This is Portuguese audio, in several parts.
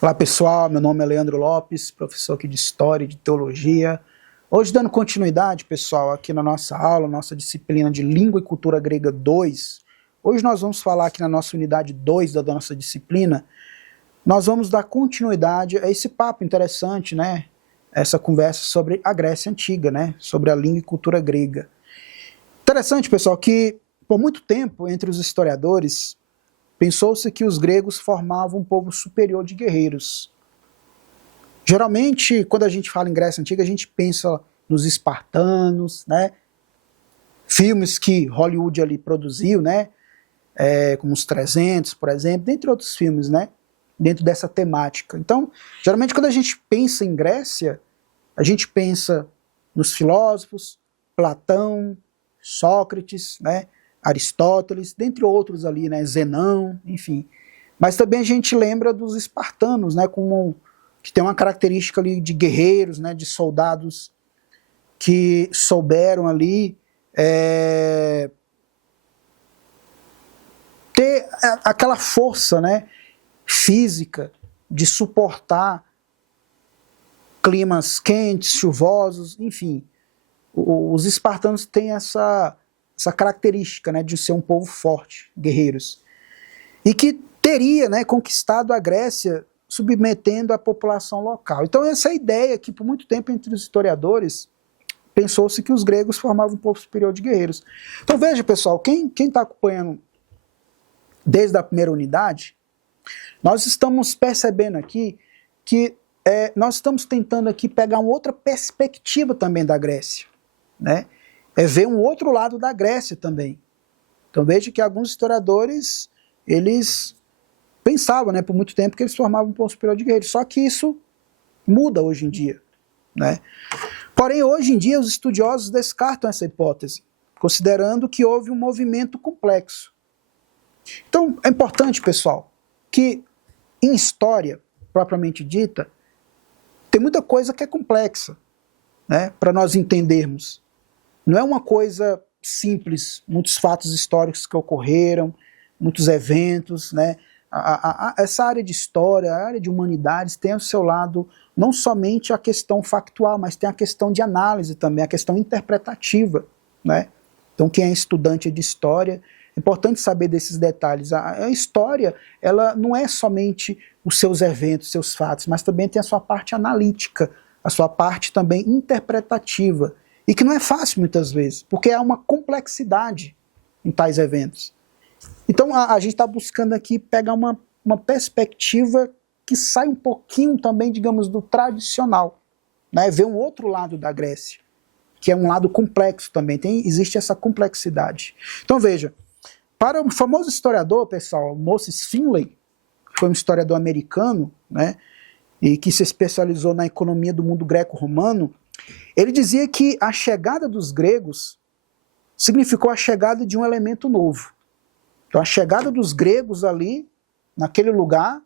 Olá pessoal, meu nome é Leandro Lopes, professor aqui de História e de Teologia. Hoje dando continuidade, pessoal, aqui na nossa aula, nossa disciplina de Língua e Cultura Grega 2. Hoje nós vamos falar aqui na nossa unidade 2 da nossa disciplina, nós vamos dar continuidade a esse papo interessante, né? Essa conversa sobre a Grécia Antiga, né? Sobre a língua e cultura grega. Interessante, pessoal, que por muito tempo entre os historiadores pensou-se que os gregos formavam um povo superior de guerreiros. Geralmente, quando a gente fala em Grécia Antiga, a gente pensa nos espartanos, né? Filmes que Hollywood ali produziu, né? Como os 300, por exemplo, dentre outros filmes, né? Dentro dessa temática. Então, geralmente quando a gente pensa em Grécia, a gente pensa nos filósofos, Platão, Sócrates, né? Aristóteles, dentre outros ali, né? Zenão, enfim. Mas também a gente lembra dos espartanos, né? Que tem uma característica ali de guerreiros, né? De soldados que souberam ali ter aquela força, né? Física de suportar climas quentes, chuvosos, enfim. Os espartanos têm essa característica, né, de ser um povo forte, guerreiros. E que teria, né, conquistado a Grécia submetendo a população local. Então essa ideia que por muito tempo entre os historiadores pensou-se que os gregos formavam um povo superior de guerreiros. Então veja, pessoal, quem está acompanhando desde a primeira unidade, nós estamos percebendo aqui que nós estamos tentando aqui pegar uma outra perspectiva também da Grécia, né? Ver um outro lado da Grécia também. Então veja que alguns historiadores, eles pensavam, né, por muito tempo que eles formavam um povo superior de guerreiros, só que isso muda hoje em dia, né? Porém, hoje em dia, os estudiosos descartam essa hipótese, considerando que houve um movimento complexo. Então, é importante, pessoal, que em história, propriamente dita, tem muita coisa que é complexa, né, para nós entendermos. Não é uma coisa simples, muitos fatos históricos que ocorreram, muitos eventos, né? Essa área de história, a área de humanidades tem ao seu lado não somente a questão factual, mas tem a questão de análise também, a questão interpretativa, né? Então quem é estudante de história, é importante saber desses detalhes. A história, ela não é somente os seus eventos, seus fatos, mas também tem a sua parte analítica, a sua parte também interpretativa. E que não é fácil muitas vezes, porque há uma complexidade em tais eventos. Então a gente está buscando aqui pegar uma perspectiva que sai um pouquinho também, digamos, do tradicional, né? Ver um outro lado da Grécia, que é um lado complexo também, existe essa complexidade. Então veja, para um famoso historiador, pessoal, Moses Finley, que foi um historiador americano, né, e que se especializou na economia do mundo greco-romano, ele dizia que a chegada dos gregos significou a chegada de um elemento novo. Então a chegada dos gregos ali, naquele lugar,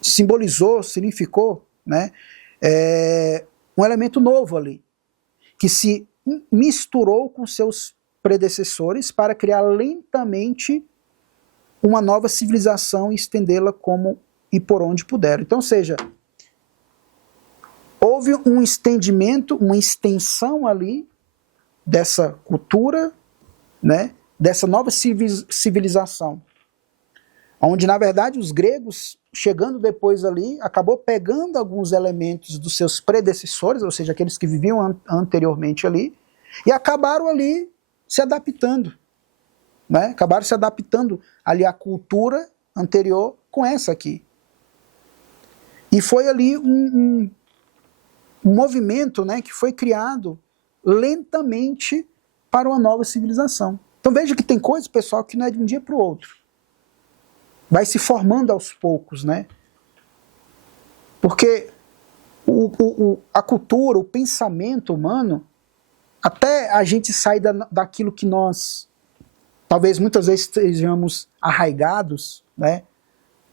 significou, né, um elemento novo ali, que se misturou com seus predecessores para criar lentamente uma nova civilização e estendê-la como e por onde puderam. Então, ou seja, houve um estendimento, uma extensão ali dessa cultura, né, dessa nova civilização, onde na verdade os gregos, chegando depois ali, acabou pegando alguns elementos dos seus predecessores, ou seja, aqueles que viviam anteriormente ali, e acabaram ali se adaptando, né? Acabaram se adaptando ali à cultura anterior com essa aqui. E foi ali um movimento, né, que foi criado lentamente para uma nova civilização. Então veja que tem coisas, pessoal, que não é de um dia para o outro. Vai se formando aos poucos, né? Porque a cultura, o pensamento humano, até a gente sair daquilo que nós, talvez muitas vezes estejamos arraigados, né,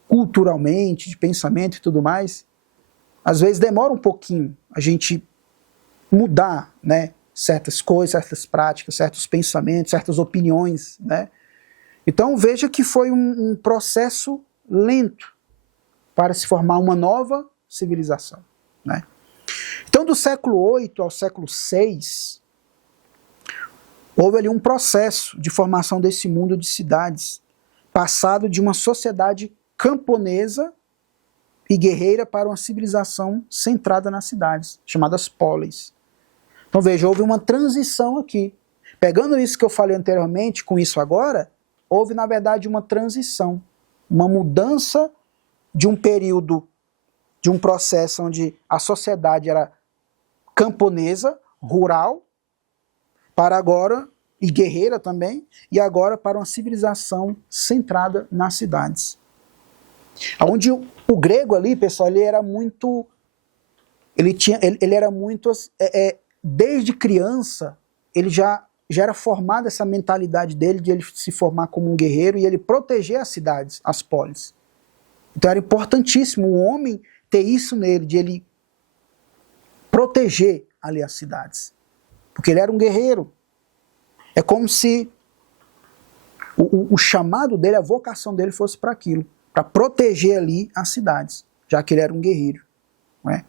culturalmente, de pensamento e tudo mais, às vezes demora um pouquinho a gente mudar, né, certas coisas, certas práticas, certos pensamentos, certas opiniões, né? Então veja que foi um processo lento, para se formar uma nova civilização, né? Então, do século VIII ao século VI, houve ali um processo de formação desse mundo de cidades, passado de uma sociedade camponesa e guerreira para uma civilização centrada nas cidades, chamadas polis. Então veja, houve uma transição aqui. Pegando isso que eu falei anteriormente, com isso agora, houve na verdade uma transição, uma mudança de um período, de um processo onde a sociedade era camponesa, rural, para agora, e guerreira também, e agora para uma civilização centrada nas cidades. Onde o grego ali, pessoal, ele era muito, desde criança, ele já era formado essa mentalidade dele de ele se formar como um guerreiro e ele proteger as cidades, as polis. Então era importantíssimo o homem ter isso nele, de ele proteger ali as cidades. Porque ele era um guerreiro. É como se o chamado dele, a vocação dele fosse para aquilo, para proteger ali as cidades, já que ele era um guerreiro, não é?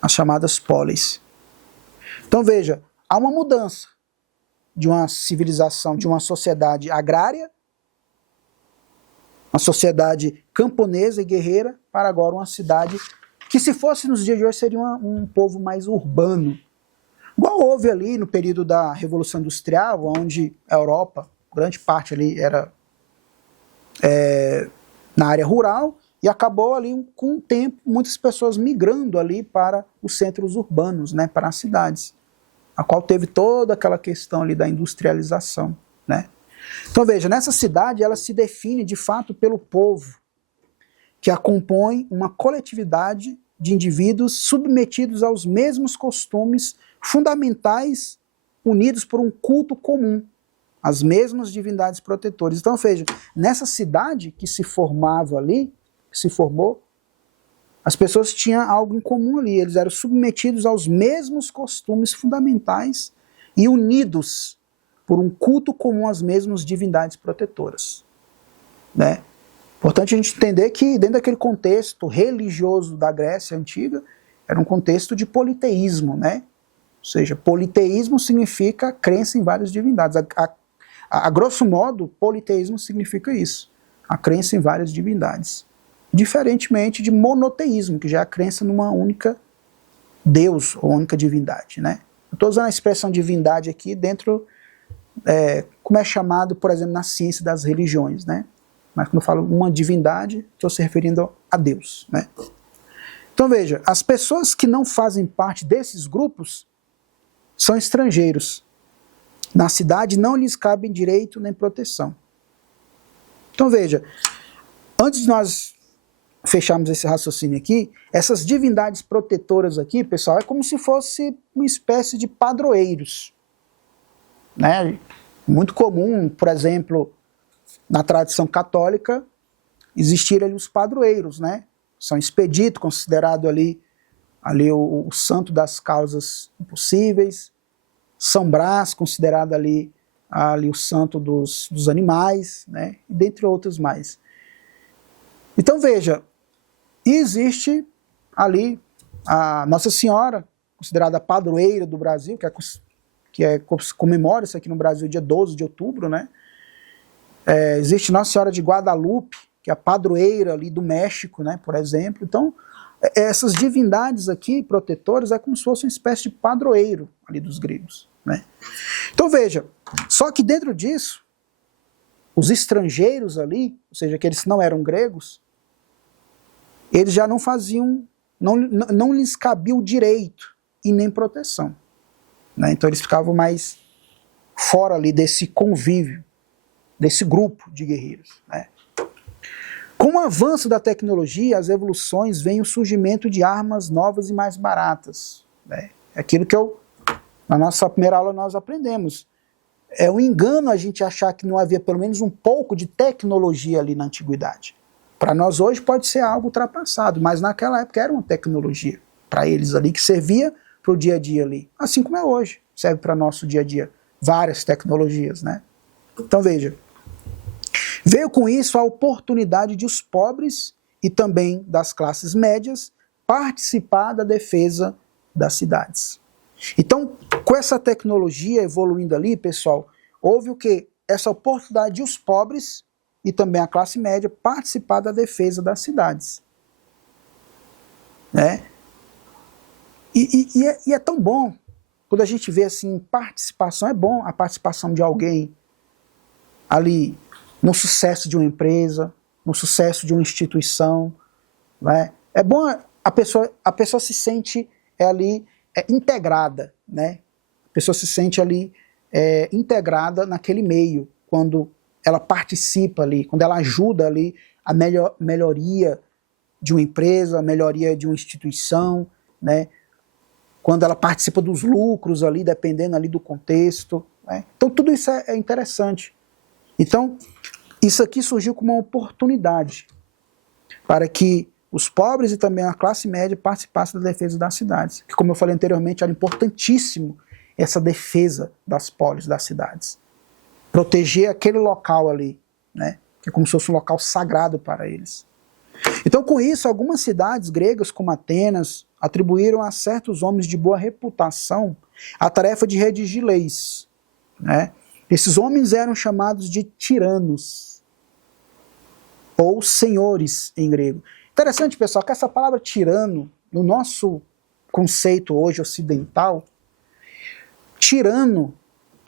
As chamadas polis. Então veja, há uma mudança de uma civilização, de uma sociedade agrária, uma sociedade camponesa e guerreira, para agora uma cidade que, se fosse nos dias de hoje, seria um povo mais urbano. Igual houve ali no período da Revolução Industrial, onde a Europa, grande parte ali era na área rural, e acabou ali com o tempo muitas pessoas migrando ali para os centros urbanos, né, para as cidades, a qual teve toda aquela questão ali da industrialização, né? Então veja, nessa cidade ela se define de fato pelo povo, que a compõe uma coletividade de indivíduos submetidos aos mesmos costumes fundamentais, unidos por um culto comum, as mesmas divindades protetoras. Então veja, nessa cidade que se formava ali, que se formou, as pessoas tinham algo em comum ali, eles eram submetidos aos mesmos costumes fundamentais e unidos por um culto comum às mesmas divindades protetoras, né? Importante a gente entender que dentro daquele contexto religioso da Grécia Antiga, era um contexto de politeísmo, né? Ou seja, politeísmo significa crença em várias divindades. A grosso modo, politeísmo significa isso, a crença em várias divindades. Diferentemente de monoteísmo, que já é a crença numa única Deus ou única divindade, né? Eu estou usando a expressão divindade aqui dentro, como é chamado, por exemplo, na ciência das religiões, né? Mas quando eu falo uma divindade, estou se referindo a Deus, né? Então veja, as pessoas que não fazem parte desses grupos são estrangeiros. Na cidade não lhes cabe direito nem proteção. Então veja, antes de nós fecharmos esse raciocínio aqui, essas divindades protetoras aqui, pessoal, é como se fosse uma espécie de padroeiros, né? Muito comum, por exemplo, na tradição católica, existir ali os padroeiros, né? São Expedito, considerado ali o santo das causas impossíveis, São Brás, considerado ali o santo dos animais, né? E dentre outros mais. Então veja, existe ali a Nossa Senhora, considerada a padroeira do Brasil, que comemora isso aqui no Brasil dia 12 de outubro, né? Existe Nossa Senhora de Guadalupe, que é a padroeira ali do México, né, por exemplo. Então, essas divindades aqui, protetoras, é como se fosse uma espécie de padroeiro ali dos gregos, né? Então veja, só que dentro disso, os estrangeiros ali, ou seja, aqueles que não eram gregos, eles já não faziam, não lhes cabia o direito e nem proteção, né? Então eles ficavam mais fora ali desse convívio, desse grupo de guerreiros, né? Com o avanço da tecnologia, as evoluções, vem o surgimento de armas novas e mais baratas, né? É aquilo que na nossa primeira aula nós aprendemos. É um engano a gente achar que não havia pelo menos um pouco de tecnologia ali na antiguidade. Para nós hoje pode ser algo ultrapassado, mas naquela época era uma tecnologia para eles ali, que servia para o dia a dia ali. Assim como é hoje, serve para nosso dia a dia. Várias tecnologias, né? Então veja, veio com isso a oportunidade de os pobres e também das classes médias participar da defesa das cidades. Então, com essa tecnologia evoluindo ali, pessoal, houve o quê? Essa oportunidade de os pobres e também a classe média participar da defesa das cidades. Né? E é tão bom, quando a gente vê assim, participação, é bom a participação de alguém ali no sucesso de uma empresa, no sucesso de uma instituição. Né? É bom, a pessoa se sente ali integrada, né? A pessoa se sente ali integrada naquele meio, quando ela participa ali, quando ela ajuda ali a melhoria de uma empresa, a melhoria de uma instituição, né? Quando ela participa dos lucros ali, dependendo ali do contexto. Né? Então tudo isso é interessante. Então, isso aqui surgiu como uma oportunidade para que os pobres e também a classe média participassem da defesa das cidades. Que, como eu falei anteriormente, era importantíssimo essa defesa das polis, das cidades. Proteger aquele local ali, né? Que é como se fosse um local sagrado para eles. Então, com isso, algumas cidades gregas, como Atenas, atribuíram a certos homens de boa reputação a tarefa de redigir leis. Né? Esses homens eram chamados de tiranos, ou senhores em grego. Interessante, pessoal, que essa palavra tirano, no nosso conceito hoje ocidental, tirano,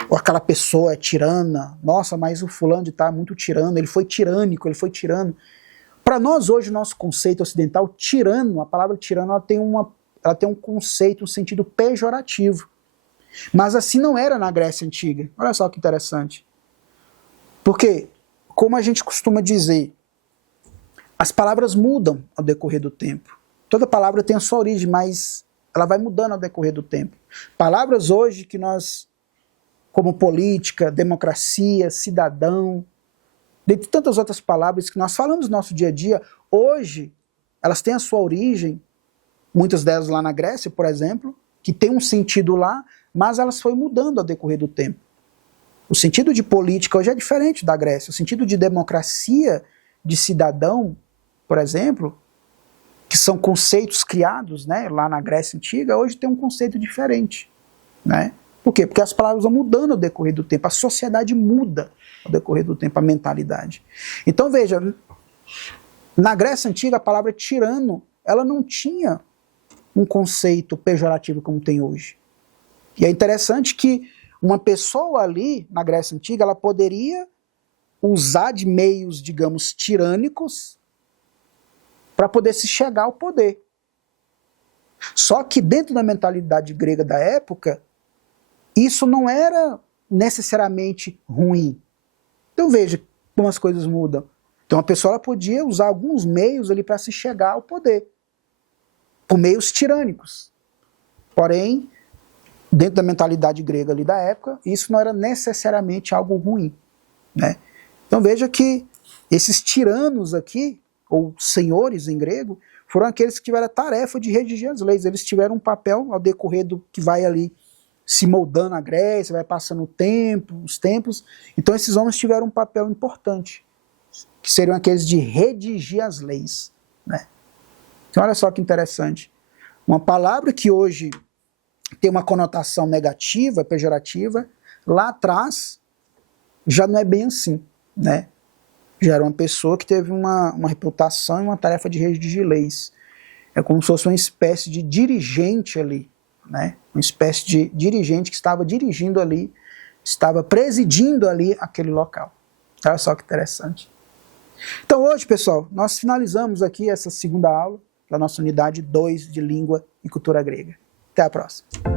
ou aquela pessoa é tirana, nossa, mas o fulano de tal é muito tirano, ele foi tirânico, ele foi tirano. Para nós hoje, o nosso conceito ocidental, tirano, a palavra tirano, ela tem um conceito, um sentido pejorativo. Mas assim não era na Grécia Antiga. Olha só que interessante. Porque, como a gente costuma dizer, as palavras mudam ao decorrer do tempo. Toda palavra tem a sua origem, mas ela vai mudando ao decorrer do tempo. Palavras hoje que nós, como política, democracia, cidadão, dentre tantas outras palavras que nós falamos no nosso dia a dia, hoje elas têm a sua origem, muitas delas lá na Grécia, por exemplo, que tem um sentido lá, mas elas foram mudando ao decorrer do tempo. O sentido de política hoje é diferente da Grécia. O sentido de democracia, de cidadão, por exemplo, que são conceitos criados, né, lá na Grécia Antiga, hoje tem um conceito diferente. Né? Por quê? Porque as palavras vão mudando ao decorrer do tempo, a sociedade muda ao decorrer do tempo, a mentalidade. Então veja, na Grécia Antiga a palavra tirano, ela não tinha um conceito pejorativo como tem hoje. E é interessante que uma pessoa ali, na Grécia Antiga, ela poderia usar de meios, digamos, tirânicos para poder se chegar ao poder. Só que dentro da mentalidade grega da época, isso não era necessariamente ruim. Então veja como as coisas mudam. Então a pessoa ela podia usar alguns meios ali para se chegar ao poder, por meios tirânicos. Porém, dentro da mentalidade grega ali da época, isso não era necessariamente algo ruim. Né? Então veja que esses tiranos aqui, ou senhores em grego, foram aqueles que tiveram a tarefa de redigir as leis. Eles tiveram um papel ao decorrer do que vai ali se moldando a Grécia, vai passando o tempo, os tempos. Então esses homens tiveram um papel importante, que seriam aqueles de redigir as leis. Né? Então olha só que interessante. Uma palavra que hoje tem uma conotação negativa, pejorativa, lá atrás já não é bem assim. Né? Já era uma pessoa que teve uma reputação e uma tarefa de redigir leis. É como se fosse uma espécie de dirigente ali, né? Uma espécie de dirigente que estava dirigindo ali, estava presidindo ali aquele local. Olha só que interessante. Então hoje, pessoal, nós finalizamos aqui essa segunda aula da nossa unidade 2 de Língua e Cultura Grega. Até a próxima.